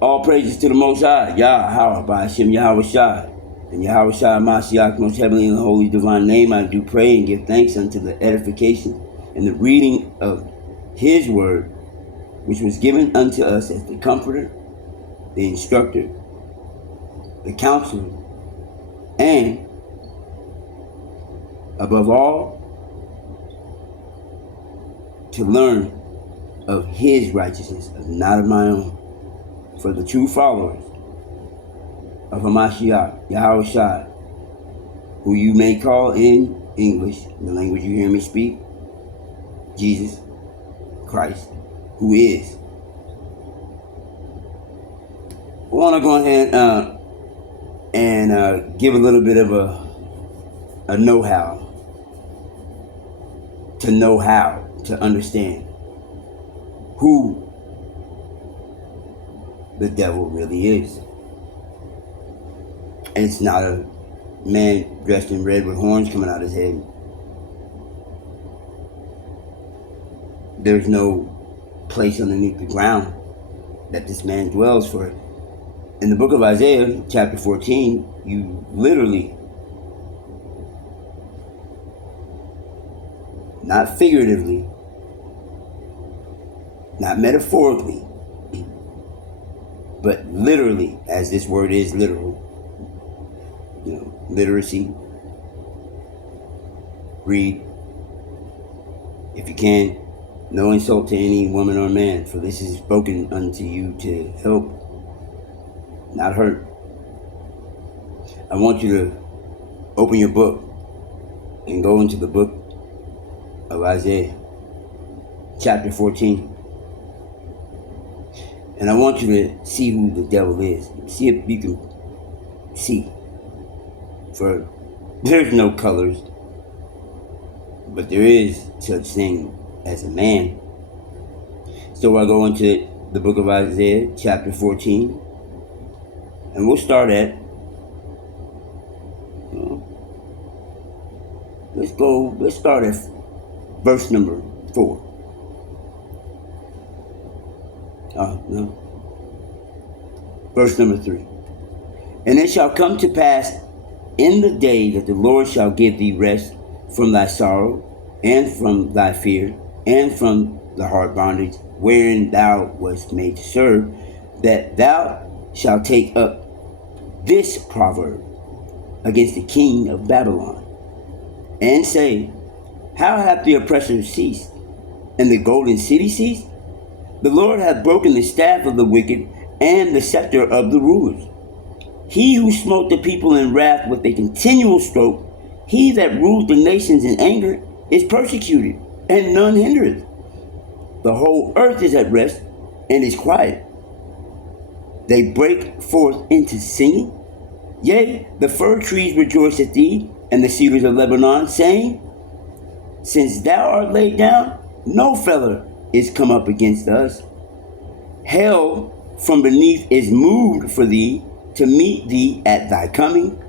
All praises to the Most High, Yahweh, by Hashem Yahweh Shai. And Yahweh Shai Mashiach, most heavenly and holy divine name, I do pray and give thanks unto the edification and the reading of His word, which was given unto us as the comforter, the instructor, the counselor, and above all, to learn of His righteousness, not of my own. For the true followers of Hamashiach, Yahweh Shai, who you may call in English, the language you hear me speak, Jesus Christ, who is. I want to go ahead and give a little bit of a know-how, to know how to understand who the devil really is. And it's not a man dressed in red with horns coming out his head. There's no place underneath the ground that this man dwells. For in the book of Isaiah, chapter 14, you literally, not figuratively, not metaphorically, but literally, as this word is literal, literacy. Read, if you can, no insult to any woman or man, for this is spoken unto you to help, not hurt. I want you to open your book and go into the book of Isaiah, chapter 14. And I want you to see who the devil is. See if you can see. For there's no colors, but there is such thing as a man. So I go into the book of Isaiah, chapter 14. And we'll start at, let's start at verse number 4. No. Verse number 3. And it shall come to pass in the day that the Lord shall give thee rest from thy sorrow, and from thy fear, and from the hard bondage wherein thou wast made to serve, that thou shalt take up this proverb against the king of Babylon, and say, how hath the oppressor ceased, and the golden city ceased? The Lord hath broken the staff of the wicked, and the scepter of the rulers. He who smote the people in wrath with a continual stroke, he that ruled the nations in anger, is persecuted, and none hindereth. The whole earth is at rest, and is quiet. They break forth into singing. Yea, the fir trees rejoice at thee, and the cedars of Lebanon, saying, since thou art laid down, no feller is come up against us. Hell from beneath is moved for thee, to meet thee at thy coming.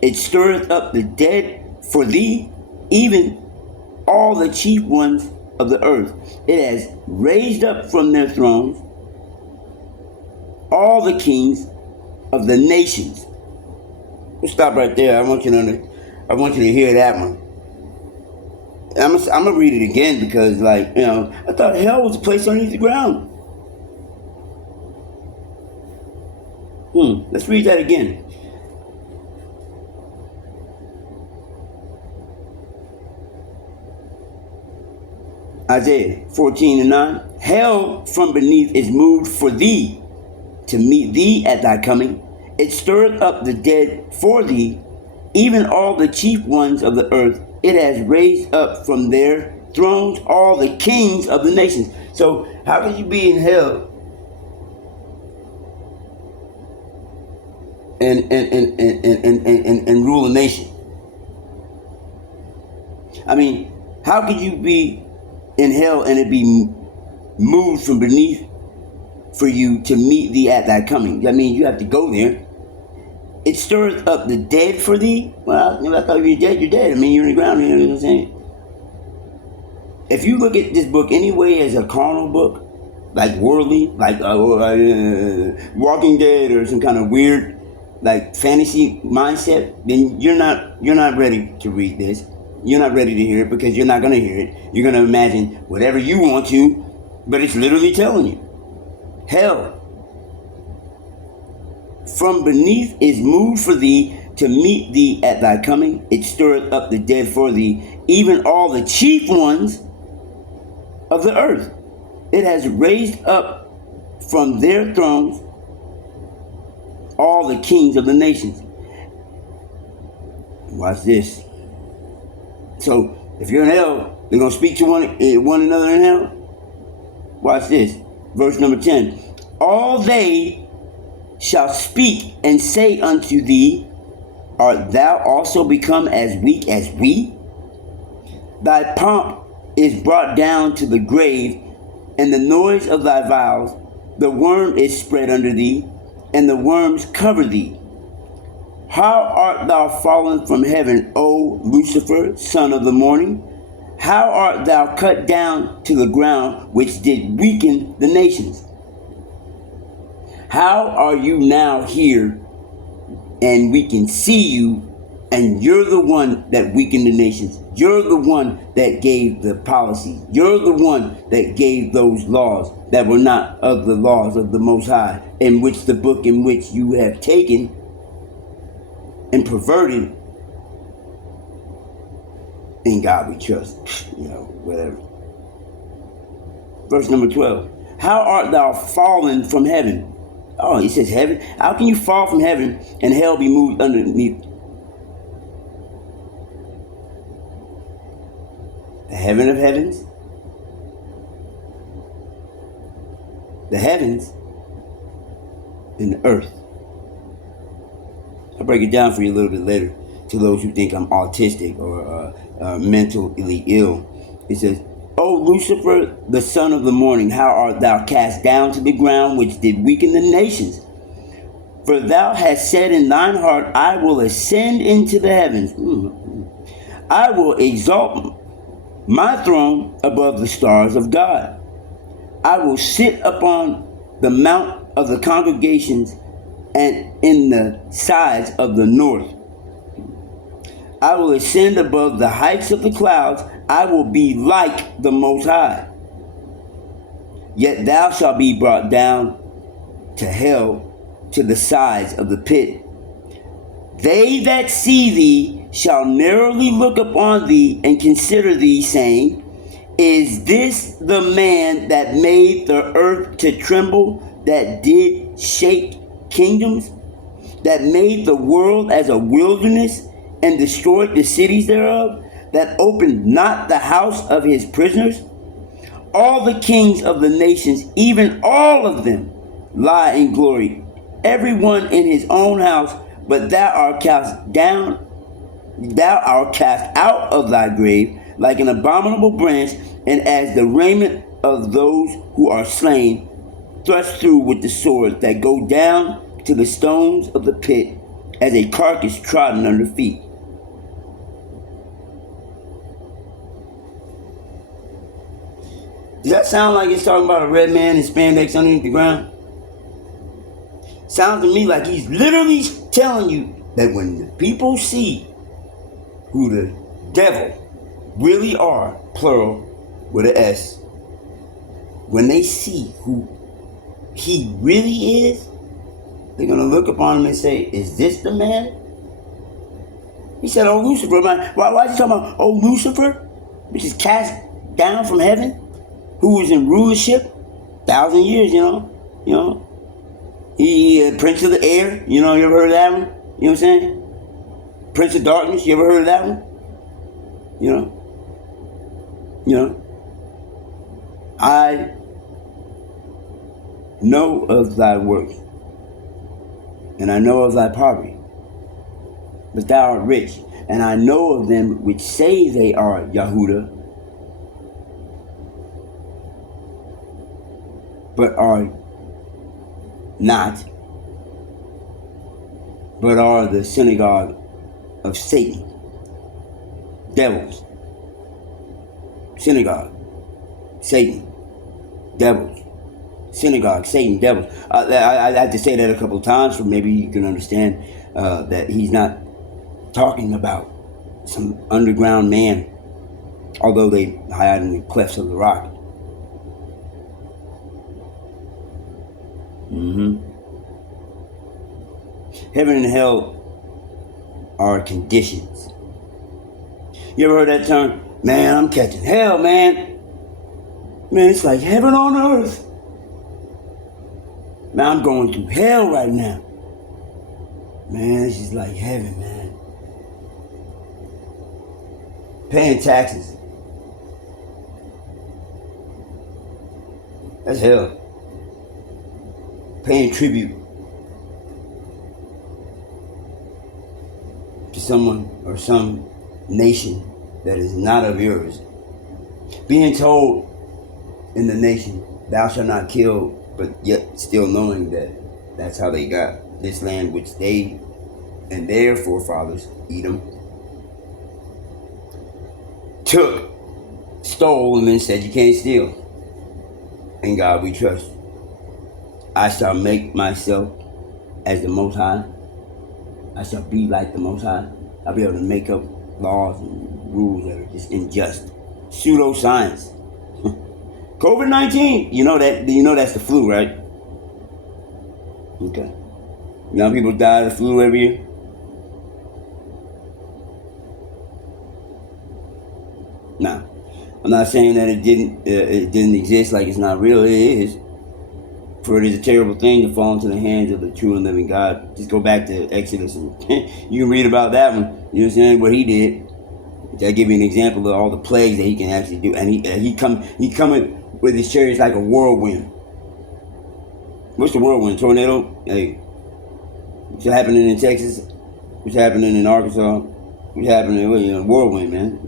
It stirreth up the dead for thee, even all the chief ones of the earth. It has raised up from their thrones all the kings of the nations. We'll stop right there. I want you to hear that one. I'm gonna read it again because, I thought hell was a place underneath the ground. Let's read that again. Isaiah 14:9. Hell from beneath is moved for thee, to meet thee at thy coming. It stirreth up the dead for thee, even all the chief ones of the earth. It has raised up from their thrones all the kings of the nations. So how can you be in hell and rule a nation? I mean, how could you be in hell and it be moved from beneath for you to meet thee at thy coming? I mean, you have to go there. It stirreth up the dead for thee. Well, I thought if you're dead, you're dead. I mean, you're in the ground. You know what I'm saying? If you look at this book anyway as a carnal book, like worldly, like Walking Dead or some kind of weird like fantasy mindset, then you're not ready to read this. You're not ready to hear it because you're not going to hear it. You're going to imagine whatever you want to, but it's literally telling you. Hell from beneath is moved for thee to meet thee at thy coming. It stirreth up the dead for thee, even all the chief ones of the earth. It has raised up from their thrones all the kings of the nations. Watch this. So, if you're in hell, they're going to speak to one another in hell. Watch this. Verse number 10. All they shall speak and say unto thee, art thou also become as weak as we? Thy pomp is brought down to the grave, and the noise of thy vows, the worm is spread under thee, and the worms cover thee. How art thou fallen from heaven, O Lucifer, son of the morning? How art thou cut down to the ground, which did weaken the nations? How are you now here, and we can see you, and you're the one that weakened the nations. You're the one that gave the policy. You're the one that gave those laws that were not of the laws of the Most High, in which the book in which you have taken and perverted. In God we trust. Whatever. Verse number 12. How art thou fallen from heaven? Oh, he says heaven. How can you fall from heaven and hell be moved underneath? The heaven of heavens? The heavens and the earth. I'll break it down for you a little bit later to those who think I'm autistic or mentally ill. It says, O Lucifer, the son of the morning, how art thou cast down to the ground, which did weaken the nations? For thou hast said in thine heart, I will ascend into the heavens. I will exalt my throne above the stars of God. I will sit upon the mount of the congregations and in the sides of the north. I will ascend above the heights of the clouds. I will be like the Most High. Yet thou shalt be brought down to hell, to the sides of the pit. They that see thee shall narrowly look upon thee and consider thee, saying, is this the man that made the earth to tremble, that did shake kingdoms, that made the world as a wilderness and destroyed the cities thereof, that opened not the house of his prisoners? All the kings of the nations, even all of them, lie in glory, every one in his own house, but thou art cast down, thou art cast out of thy grave like an abominable branch, and as the raiment of those who are slain, thrust through with the sword, that go down to the stones of the pit, as a carcass trodden under feet. Does that sound like it's talking about a red man in spandex underneath the ground? Sounds to me like he's literally telling you that when the people see who the devil really are, plural, with an S, when they see who he really is, they're going to look upon him and say, is this the man? He said, oh, Lucifer. Why is he talking about, oh, Lucifer, which is cast down from heaven, who was in rulership 1,000 years, He Prince of the Air, you ever heard of that one? You know what I'm saying? Prince of Darkness, you ever heard of that one? I know of thy works, and I know of thy poverty, but thou art rich, and I know of them which say they are Yahudah, but are not, but are the synagogue of Satan. Devils. Synagogue. Satan. Devils. synagogue, Satan, devil. I have to say that a couple of times so maybe you can understand that he's not talking about some underground man, although they hide in the clefts of the rock. Heaven and hell are conditions. You ever heard that term? Man, I'm catching hell, man. Man, it's like heaven on earth. Man, I'm going through hell right now. Man, it's just like heaven, man. Paying taxes. That's hell. Paying tribute to someone or some nation that is not of yours. Being told in the nation, thou shalt not kill, but yet still knowing that that's how they got this land, which they and their forefathers, Edom, took, stole, and then said, you can't steal. In God we trust. I shall make myself as the Most High. I shall be like the Most High. I'll be able to make up laws and rules that are just unjust. Pseudoscience. COVID-19. You know that's the flu, right? Okay. You know people die of the flu every year? Nah. I'm not saying that it didn't exist like it's not real. It is. For it is a terrible thing to fall into the hands of the true and living God. Just go back to Exodus and you can read about that one. You know what I'm saying? What he did. I'll give you an example of all the plagues that he can actually do. And he coming with his chariots like a whirlwind. What's the whirlwind? Tornado? Hey. What's happening in Texas? What's happening in Arkansas? What's happening? Whirlwind, man.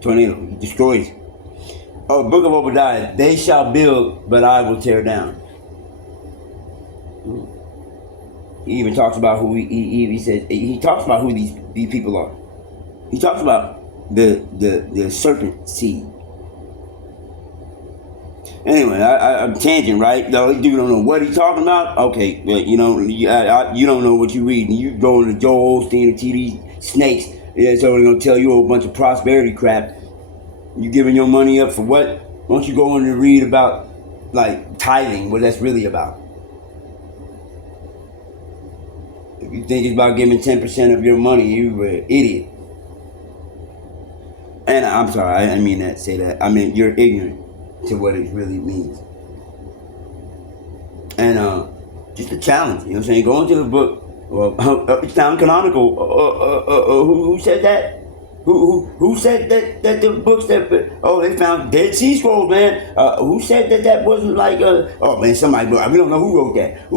Tornado. He destroys. Oh, Book of Obadiah. They shall build, but I will tear down. He even talks about who he says he talks about who these people are. He talks about the serpent seed. Anyway, I'm tangent, right? No, dude don't know what he's talking about. Okay, well, you don't know what you read. You go into Joel Osteen and TV Snakes. Yeah, so they're gonna tell you a whole bunch of prosperity crap. You giving your money up for what? Why don't you go in and read about like tithing, what that's really about? If you think it's about giving 10% of your money, you're an idiot. And I'm sorry, I didn't mean that. Say that. I mean you're ignorant to what it really means. And just a challenge. You know what I'm saying? Go into the book. It's non-canonical. Who said that? Who said that the books that they found Dead Sea Scrolls, man? Who said that wasn't like somebody we don't know who wrote that.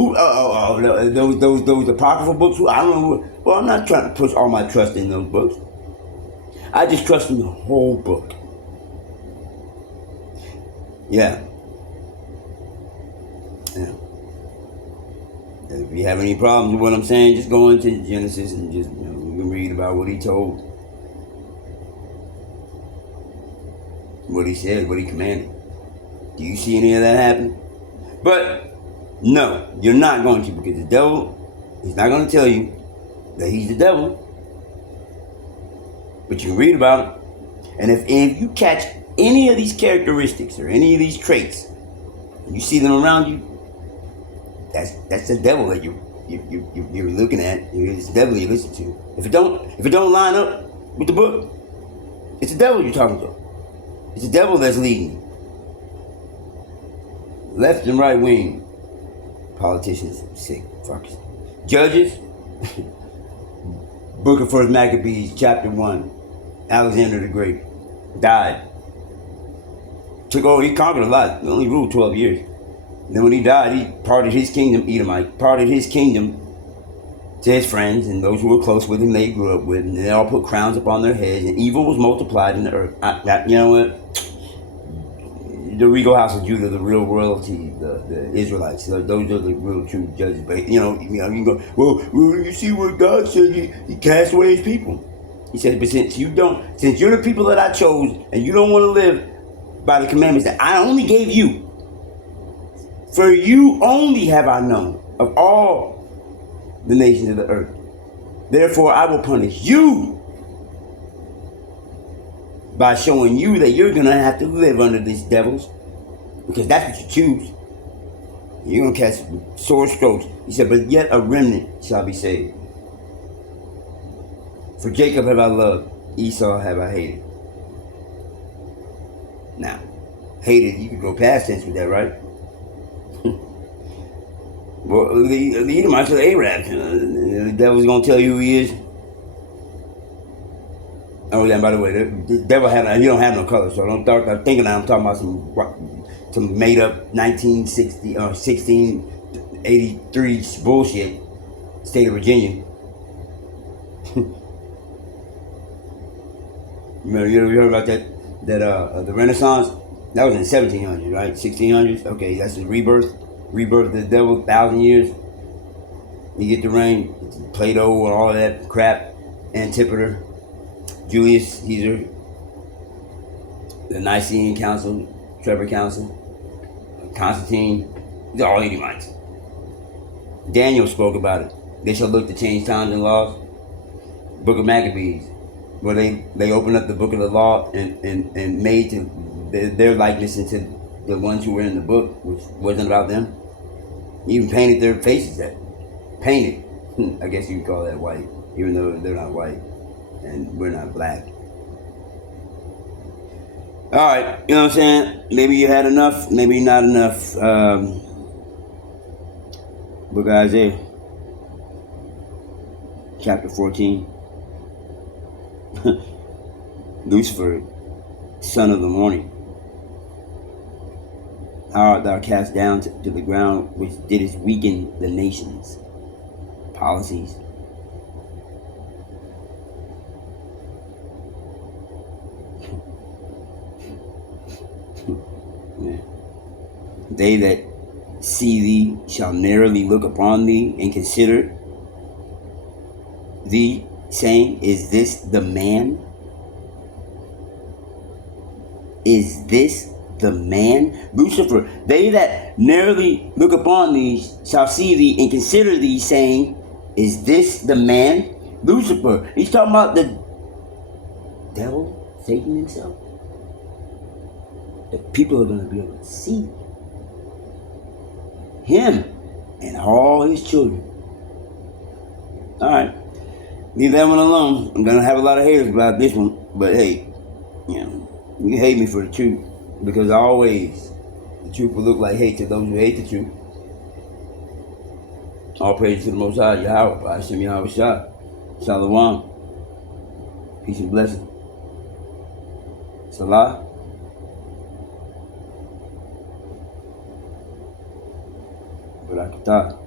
Those apocryphal books. I don't know who. Well, I'm not trying to push all my trust in those books. I just trust in the whole book. Yeah. If you have any problems with what I'm saying, just go into Genesis and just you can read about what he told. What he said, what he commanded. Do you see any of that happen? But no, you're not going to, because the devil, he's not going to tell you that he's the devil. But you can read about it. And if you catch any of these characteristics or any of these traits, and you see them around you, that's the devil that you're looking at. It's the devil you listen to. If it don't line up with the book, it's the devil you're talking to. It's the devil that's leading you. Left and right wing politicians, sick fuckers. Judges, Book of First Maccabees, chapter 1. Alexander the Great died. He conquered a lot. He only ruled 12 years. And then when he died, he parted his kingdom, Edomite, parted his kingdom to his friends and those who were close with him, they grew up with, and they all put crowns upon their heads, and evil was multiplied in the earth. You know what? The regal house of Judah, the real royalty, the Israelites, those are the real true judges. But you can go, well, you see what God said, he cast away his people. He said, but since you're the people that I chose, and you don't want to live by the commandments that I only gave you, For you only have I known of all the nations of the earth. Therefore I will punish you by showing you that you're going to have to live under these devils, because that's what you choose. You're going to catch sore strokes. He said, but yet a remnant shall be saved. For Jacob have I loved, Esau have I hated. Now, hated, you could go past tense with that, right? Well, the Edomites are the Arabs. The devil's going to tell you who he is. Oh, yeah, by the way, the devil he don't have no color, so don't start thinking I'm talking about some made up 1960 or 1683 bullshit. State of Virginia. You heard about that the Renaissance? That was in 1700s, right? 1600s. Okay, that's the rebirth of the devil. 1,000 years. You get the rain, Plato and all of that crap. Antipater, Julius Caesar, the Nicene Council, Trevor Council, Constantine. These are all Edomites. Daniel spoke about it. They shall look to change times and laws. Book of Maccabees, where they opened up the book of the law and made to their likeness into the ones who were in the book, which wasn't about them. Even painted their faces that. Painted. I guess you could call that white, even though they're not white and we're not black. All right, you know what I'm saying? Maybe you had enough, maybe not enough. Book of Isaiah, chapter 14. Lucifer, son of the morning, how art thou cast down to the ground, which didst weaken the nations' policies. Yeah. They that see thee shall narrowly look upon thee and consider thee, saying, is this the man? Is this the man? Lucifer, they that narrowly look upon thee shall see thee and consider thee, saying, is this the man? Lucifer, he's talking about the devil, Satan himself. The people are going to be able to see him and all his children. All right. Leave that one alone. I'm going to have a lot of haters about this one. But hey, you know, you can hate me for the truth. Because always, the truth will look like hate to those who hate the truth. All praise to the Most High, Yahweh, by Hashem Yahweh Shah. Shalom. Peace and blessing. Salah. Barakatah.